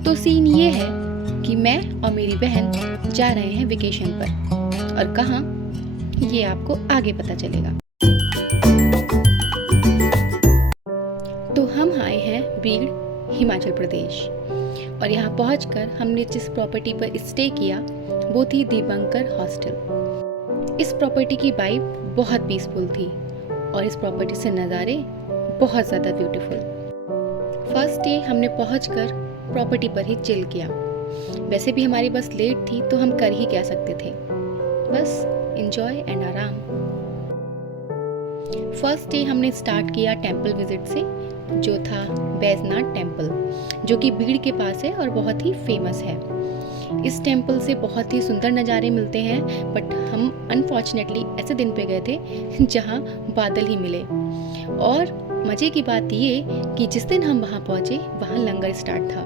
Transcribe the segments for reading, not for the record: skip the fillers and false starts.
तो सीन ये है कि मैं और मेरी बहन जा रहे हैं वेकेशन पर, और कहाँ ये आपको आगे पता चलेगा। तो हम आए हैं बीड़, हिमाचल प्रदेश, और यहाँ पहुँचकर हमने जिस प्रॉपर्टी पर स्टे किया वो थी दीपंकर हॉस्टल। इस प्रॉपर्टी की वाइब बहुत पीसफुल थी और इस प्रॉपर्टी से नज़ारे बहुत ज़्यादा ब्यूटीफुल। फर्स्ट डे हमने पहुंचकर प्रॉपर्टी पर ही चिल किया। वैसे भी हमारी बस लेट थी तो हम कर ही क्या सकते थे, बस एंजॉय एंड आराम। फर्स्ट डे हमने स्टार्ट किया टेंपल विजिट से, जो था बैजनाथ टेंपल, जो कि भीड़ के पास है और बहुत ही फेमस है। इस टेंपल से बहुत ही सुंदर नज़ारे मिलते हैं, बट हम अनफॉर्चुनेटली ऐसे दिन पे गए थे जहाँ बादल ही मिले। और मज़े की बात ये कि जिस दिन हम वहाँ पहुँचे वहाँ लंगर स्टार्ट था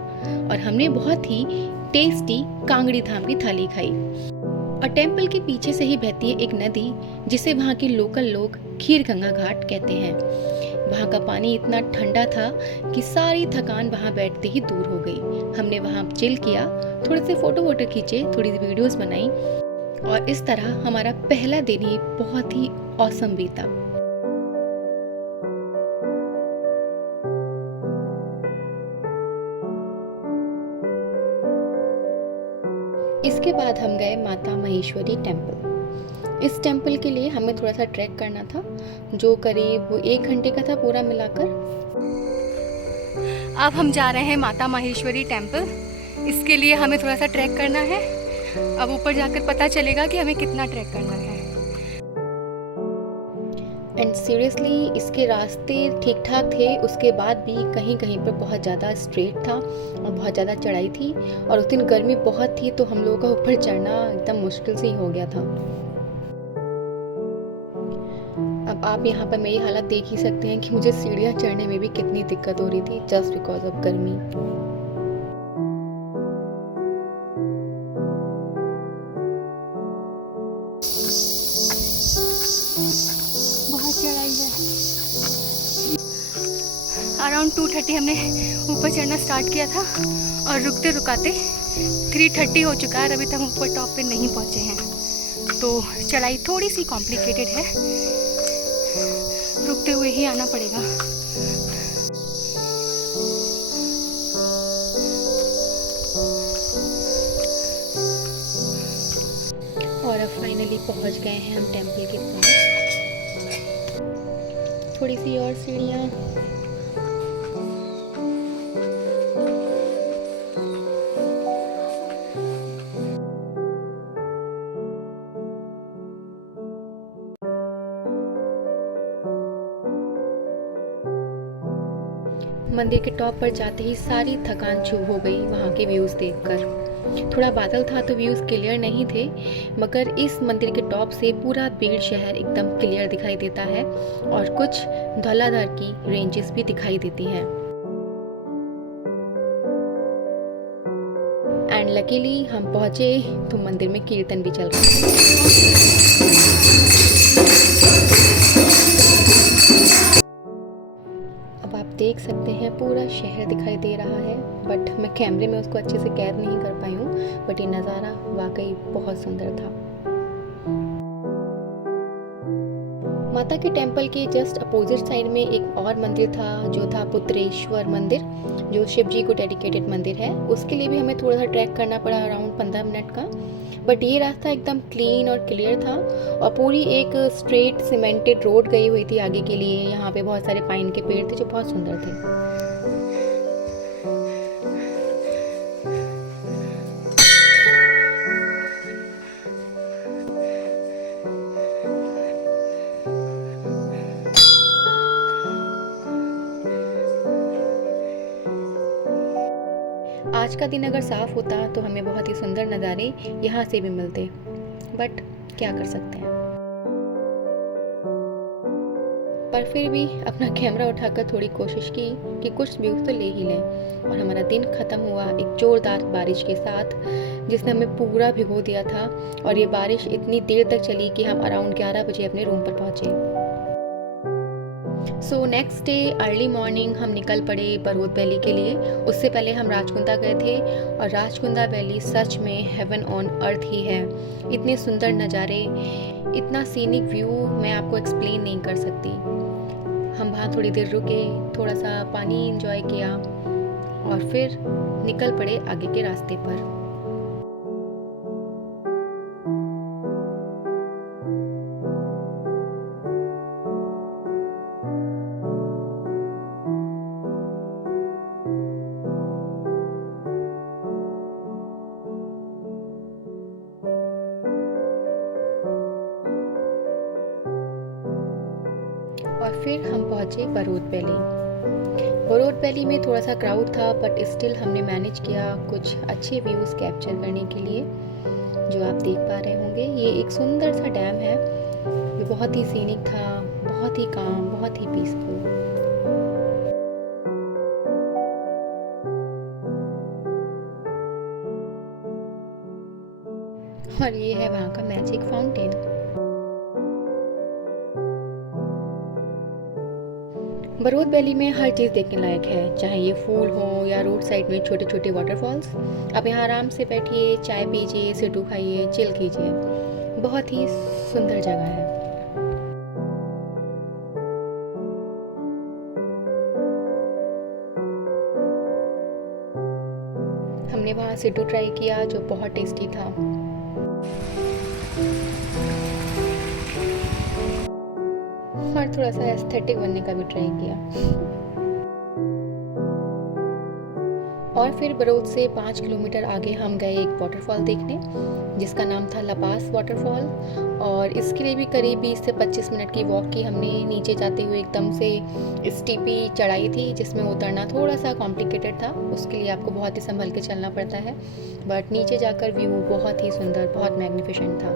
और हमने बहुत ही टेस्टी कांगड़ी धाम की थाली खाई। और टेंपल के पीछे से ही बहती है एक नदी जिसे वहाँ के लोकल लोग खीर गंगा घाट कहते हैं। वहाँ का पानी इतना ठंडा था कि सारी थकान वहाँ बैठते ही दूर हो गई। हमने वहाँ चिल किया, थोड़े से फ़ोटो खींचे, थोड़ी सी वीडियोस बनाई, और इस तरह हमारा पहला दिन ही बहुत ही ऑसम बीता। इसके बाद हम गए माता महेश्वरी टेंपल। इस टेंपल के लिए हमें थोड़ा सा ट्रैक करना था, जो करीब 1 घंटे का था पूरा मिलाकर। अब हम जा रहे हैं माता महेश्वरी टेंपल। इसके लिए हमें थोड़ा सा ट्रैक करना है। अब ऊपर जाकर पता चलेगा कि हमें कितना ट्रैक करना है। एंड सीरियसली इसके रास्ते ठीक ठाक थे, उसके बाद भी कहीं कहीं पर बहुत ज़्यादा स्ट्रेट था और बहुत ज़्यादा चढ़ाई थी, और उस दिन गर्मी बहुत थी तो हम लोगों का ऊपर चढ़ना एकदम मुश्किल से ही हो गया था। अब आप यहाँ पर मेरी हालत देख ही सकते हैं कि मुझे सीढ़ियाँ चढ़ने में भी कितनी दिक्कत हो रही थी, जस्ट बिकॉज ऑफ गर्मी। बहुत चढ़ाई है। अराउंड 2:30 हमने ऊपर चढ़ना स्टार्ट किया था और रुकते रुकाते 3:30 हो चुका है और अभी तक हम ऊपर टॉप पे नहीं पहुँचे हैं। तो चढ़ाई थोड़ी सी कॉम्प्लिकेटेड है, रुकते हुए ही आना पड़ेगा। और अब फाइनली पहुंच गए हैं हम टेंपल के पास। थोड़ी सी और सीढ़ियाँ। मंदिर के टॉप पर जाते ही सारी थकान छू हो गई वहाँ के व्यूज़ देखकर। थोड़ा बादल था तो व्यूज़ क्लियर नहीं थे, मगर इस मंदिर के टॉप से पूरा बीड़ शहर एकदम क्लियर दिखाई देता है और कुछ धौलाधार की रेंजेस भी दिखाई देती हैं। एंड लकीली हम पहुँचे तो मंदिर में कीर्तन भी चल रहा था। अब आप देख सकते हैं पूरा शहर दिखाई दे रहा है, बट मैं कैमरे में उसको अच्छे से कैद नहीं कर पाई हूँ, बट ये नज़ारा वाकई बहुत सुंदर था। माता के टेंपल के जस्ट अपोजिट साइड में एक और मंदिर था, जो था पुत्रेश्वर मंदिर, जो शिव जी को डेडिकेटेड मंदिर है। उसके लिए भी हमें थोड़ा सा ट्रैक करना पड़ा, अराउंड 15 मिनट का, बट ये रास्ता एकदम क्लीन और क्लियर था और पूरी एक स्ट्रेट सीमेंटेड रोड गई हुई थी आगे के लिए। यहाँ पे बहुत सारे पाइन के पेड़ थे जो बहुत सुंदर थे। आज का दिन अगर साफ होता तो हमें बहुत ही सुंदर नज़ारे यहाँ से भी मिलते, बट क्या कर सकते हैं। पर फिर भी अपना कैमरा उठाकर थोड़ी कोशिश की कि कुछ व्यूज़ तो ले ही लें, और हमारा दिन ख़त्म हुआ एक ज़ोरदार बारिश के साथ, जिसने हमें पूरा भिगो दिया था। और ये बारिश इतनी देर तक चली कि हम अराउंड 11 बजे अपने रूम पर पहुँचे। So next day early morning हम निकल पड़े बरोत वैली के लिए। उससे पहले हम राजकुंदा गए थे और राजकुंदा वैली सच में हेवन ऑन अर्थ ही है। इतने सुंदर नज़ारे, इतना सीनिक व्यू मैं आपको एक्सप्लेन नहीं कर सकती। हम वहाँ थोड़ी देर रुके, थोड़ा सा पानी एंजॉय किया और फिर निकल पड़े आगे के रास्ते पर। और फिर हम पहुँचे बरोत वैली। बरोत वैली में थोड़ा सा क्राउड था बट स्टिल हमने मैनेज किया कुछ अच्छे व्यूज़ कैप्चर करने के लिए। जो आप देख पा रहे होंगे, ये एक सुंदर सा डैम है जो बहुत ही सीनिक था, बहुत ही काम, बहुत ही पीसफुल। और ये है वहाँ का मैजिक फाउंटेन। बरोत वैली में हर चीज़ देखने लायक है, चाहे ये फूल हो या रोड साइड में छोटे छोटे वाटरफॉल्स। आप यहाँ आराम से बैठिए, चाय पीजिए, सिड्डू खाइए, चिल कीजिए। बहुत ही सुंदर जगह है। हमने वहाँ सिड्डू ट्राई किया जो बहुत टेस्टी था। और थोड़ा सा एस्थेटिक बनने का भी ट्राई किया। और फिर बरोत से 5 किलोमीटर आगे हम गए एक वाटरफॉल देखने जिसका नाम था लपास वाटरफॉल। और इसके लिए भी करीब 20 से 25 मिनट की वॉक की हमने। नीचे जाते हुए एकदम से स्टीपी चढ़ाई थी जिसमें उतरना थोड़ा सा कॉम्प्लिकेटेड था, उसके लिए आपको बहुत ही संभल के चलना पड़ता है। बट नीचे जाकर व्यू बहुत ही सुंदर, बहुत मैग्निफिसेंट था।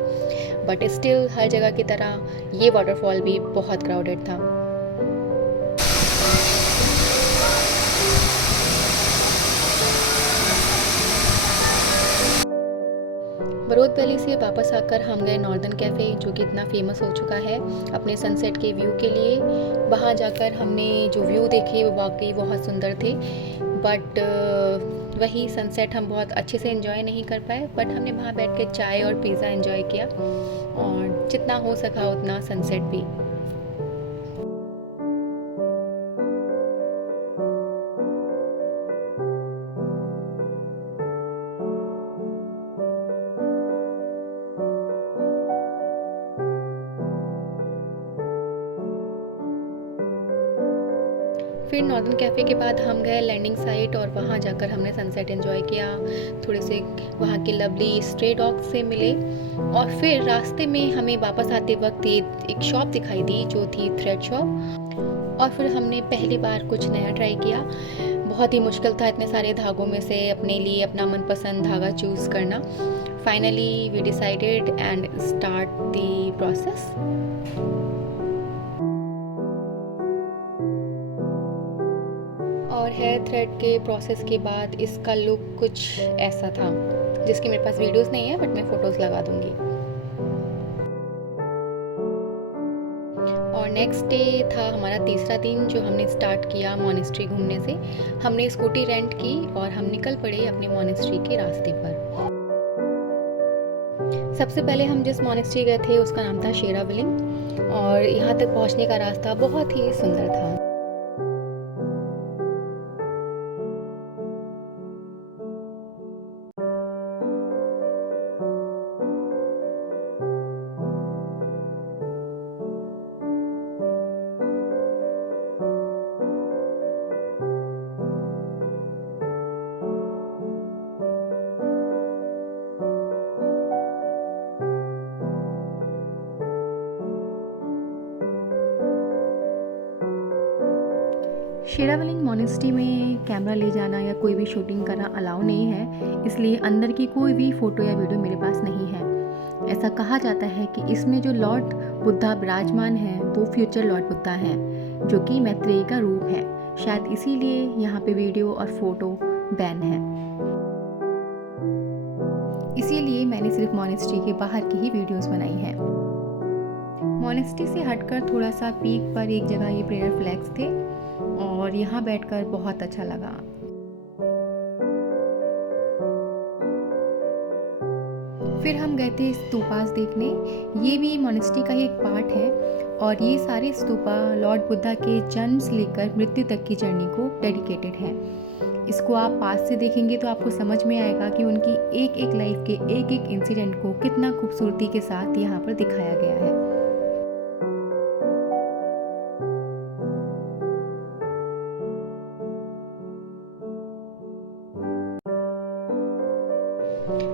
बट स्टिल हर जगह की तरह ये वाटरफॉल भी बहुत क्राउडेड था। बरोत वैली से वापस आकर हम गए नॉर्दर्न कैफ़े जो कि इतना फेमस हो चुका है अपने सनसेट के व्यू के लिए। वहाँ जाकर हमने जो व्यू देखे वो वाकई बहुत सुंदर थे। बट वही सनसेट हम बहुत अच्छे से एंजॉय नहीं कर पाए। बट हमने वहाँ बैठ के चाय और पिज़्ज़ा एंजॉय किया और जितना हो सका उतना सनसेट भी। फिर नॉर्दर्न कैफ़े के बाद हम गए लैंडिंग साइट और वहाँ जाकर हमने सनसेट एंजॉय किया। थोड़े से वहाँ के लवली स्ट्रे डॉग्स से मिले और फिर रास्ते में हमें वापस आते वक्त एक शॉप दिखाई दी जो थी थ्रेड शॉप। और फिर हमने पहली बार कुछ नया ट्राई किया। बहुत ही मुश्किल था इतने सारे धागों में से अपने लिए अपना मनपसंद धागा चूज़ करना। Finally we decided and start the process. और हेयर थ्रेड के प्रोसेस के बाद इसका लुक कुछ ऐसा था, जिसकी मेरे पास वीडियोस नहीं है बट मैं फ़ोटोज़ लगा दूँगी। और नेक्स्ट डे था हमारा तीसरा दिन जो हमने स्टार्ट किया मॉनेस्ट्री घूमने से। हमने स्कूटी रेंट की और हम निकल पड़े अपने मॉनेस्ट्री के रास्ते पर। सबसे पहले हम जिस मॉनेस्ट्री गए थे उसका नाम था शेरावलिंग और यहाँ तक पहुँचने का रास्ता बहुत ही सुंदर था। शेरावलिंग मॉनेस्ट्री में कैमरा ले जाना या कोई भी शूटिंग करना अलाउ नहीं है, इसलिए अंदर की कोई भी फ़ोटो या वीडियो मेरे पास नहीं है। ऐसा कहा जाता है कि इसमें जो लॉर्ड बुद्धा विराजमान है वो फ्यूचर लॉर्ड बुद्धा हैं, जो कि मैत्रेयी का रूप है। शायद इसीलिए यहाँ पे वीडियो और फ़ोटो बैन है। इसीलिए मैंने सिर्फ मॉनेस्ट्री के बाहर की ही वीडियोस बनाई हैं। मोनेस्ट्री से हटकर थोड़ा सा पीक पर एक जगह ये प्रेयर फ्लैग्स थे और यहाँ बैठकर बहुत अच्छा लगा। फिर हम गए थे स्तूपास देखने। ये भी मोनेस्ट्री का ही एक पार्ट है और ये सारे स्तूपा लॉर्ड बुद्धा के जन्म से लेकर मृत्यु तक की जर्नी को डेडिकेटेड है। इसको आप पास से देखेंगे तो आपको समझ में आएगा कि उनकी एक एक लाइफ के एक एक इंसिडेंट को कितना खूबसूरती के साथ यहाँ पर दिखाया गया है।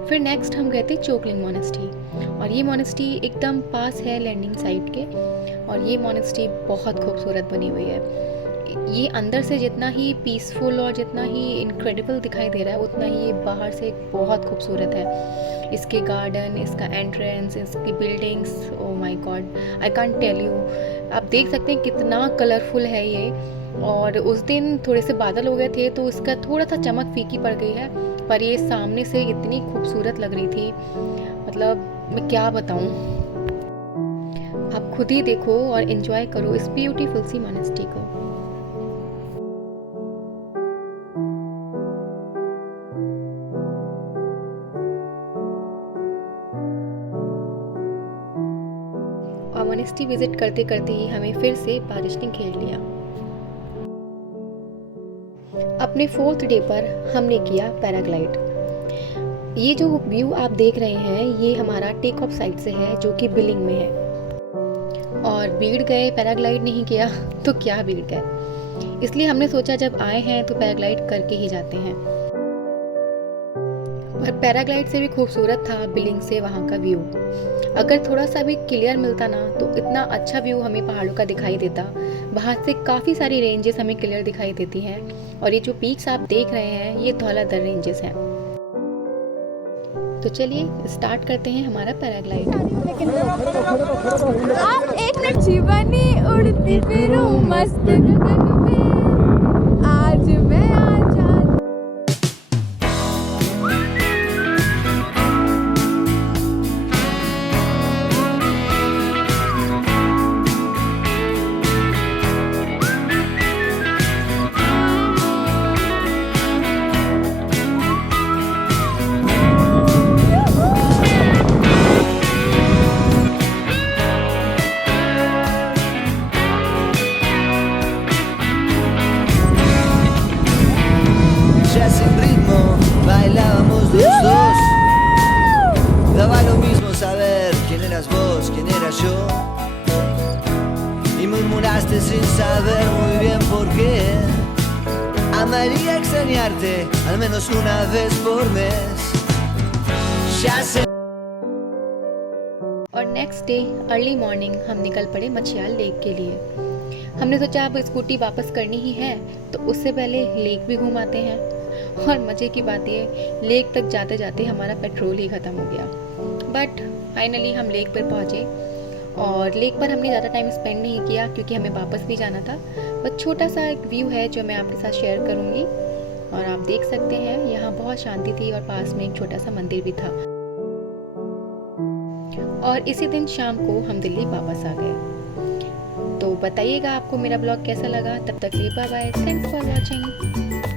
फिर नेक्स्ट हम गए थे चोकलिंग मोनेस्ट्री और ये मोनेस्ट्री एकदम पास है लैंडिंग साइट के और ये मोनेस्ट्री बहुत खूबसूरत बनी हुई है। ये अंदर से जितना ही पीसफुल और जितना ही इनक्रेडिबल दिखाई दे रहा है उतना ही ये बाहर से बहुत खूबसूरत है। इसके गार्डन, इसका एंट्रेंस, इसकी buildings, oh my god, I can't tell you. आप देख सकते हैं कितना कलरफुल है ये। और उस दिन थोड़े से बादल हो गए थे तो इसका थोड़ा सा चमक फीकी पड़ गई है, पर ये सामने से इतनी खूबसूरत लग रही थी, मतलब मैं क्या बताऊं। आप खुद ही देखो और एंजॉय करो इस ब्यूटीफुल सी मोनेस्ट्री को। और मोनेस्ट्री विजिट करते करते ही हमें फिर से बारिश ने घेर लिया। अपने 4th डे पर हमने किया पैराग्लाइड। ये जो व्यू आप देख रहे हैं ये हमारा टेक ऑफ साइड से है जो कि बिलिंग में है। और बीड़ गए, पैराग्लाइड नहीं किया तो क्या बीड़ गए, इसलिए हमने सोचा जब आए हैं तो पैराग्लाइड करके ही जाते हैं। पर पैराग्लाइड से भी खूबसूरत था बिलिंग से वहाँ का व्यू। अगर थोड़ा सा भी क्लियर मिलता ना तो इतना अच्छा व्यू हमें पहाड़ों का दिखाई देता। बाहर से काफ़ी सारी रेंजेस हमें क्लियर दिखाई देती हैं और ये जो पीक्स आप देख रहे हैं ये धौलाधर रेंजेस हैं। तो चलिए स्टार्ट करते हैं हमारा पैराग्लाइड। आप एक मिनट, जीवनी उड़ती फिरूं मस्त गगन में, आज मैं आजाद। Murmuraste sin saber muy bien por qué. Amaría extrañarte al menos una vez por mes. Ya sé. और नेक्स्ट डे अर्ली मॉर्निंग हम निकल पड़े मछियाल लेक के लिए। हमने सोचा अब स्कूटी वापस करनी ही है तो उससे पहले लेक भी घूम आते हैं। और मज़े की बात ये, लेक तक जाते जाते हमारा पेट्रोल ही ख़त्म हो गया। बट फाइनली हम लेक पर पहुँचे और लेक पर हमने ज़्यादा टाइम स्पेंड नहीं किया क्योंकि हमें वापस भी जाना था। बस छोटा सा एक व्यू है जो मैं आपके साथ शेयर करूँगी और आप देख सकते हैं यहाँ बहुत शांति थी और पास में एक छोटा सा मंदिर भी था। और इसी दिन शाम को हम दिल्ली वापस आ गए। तो बताइएगा आपको मेरा ब्लॉग कैसा लगा। तब तक के लिए bye bye, thanks for watching.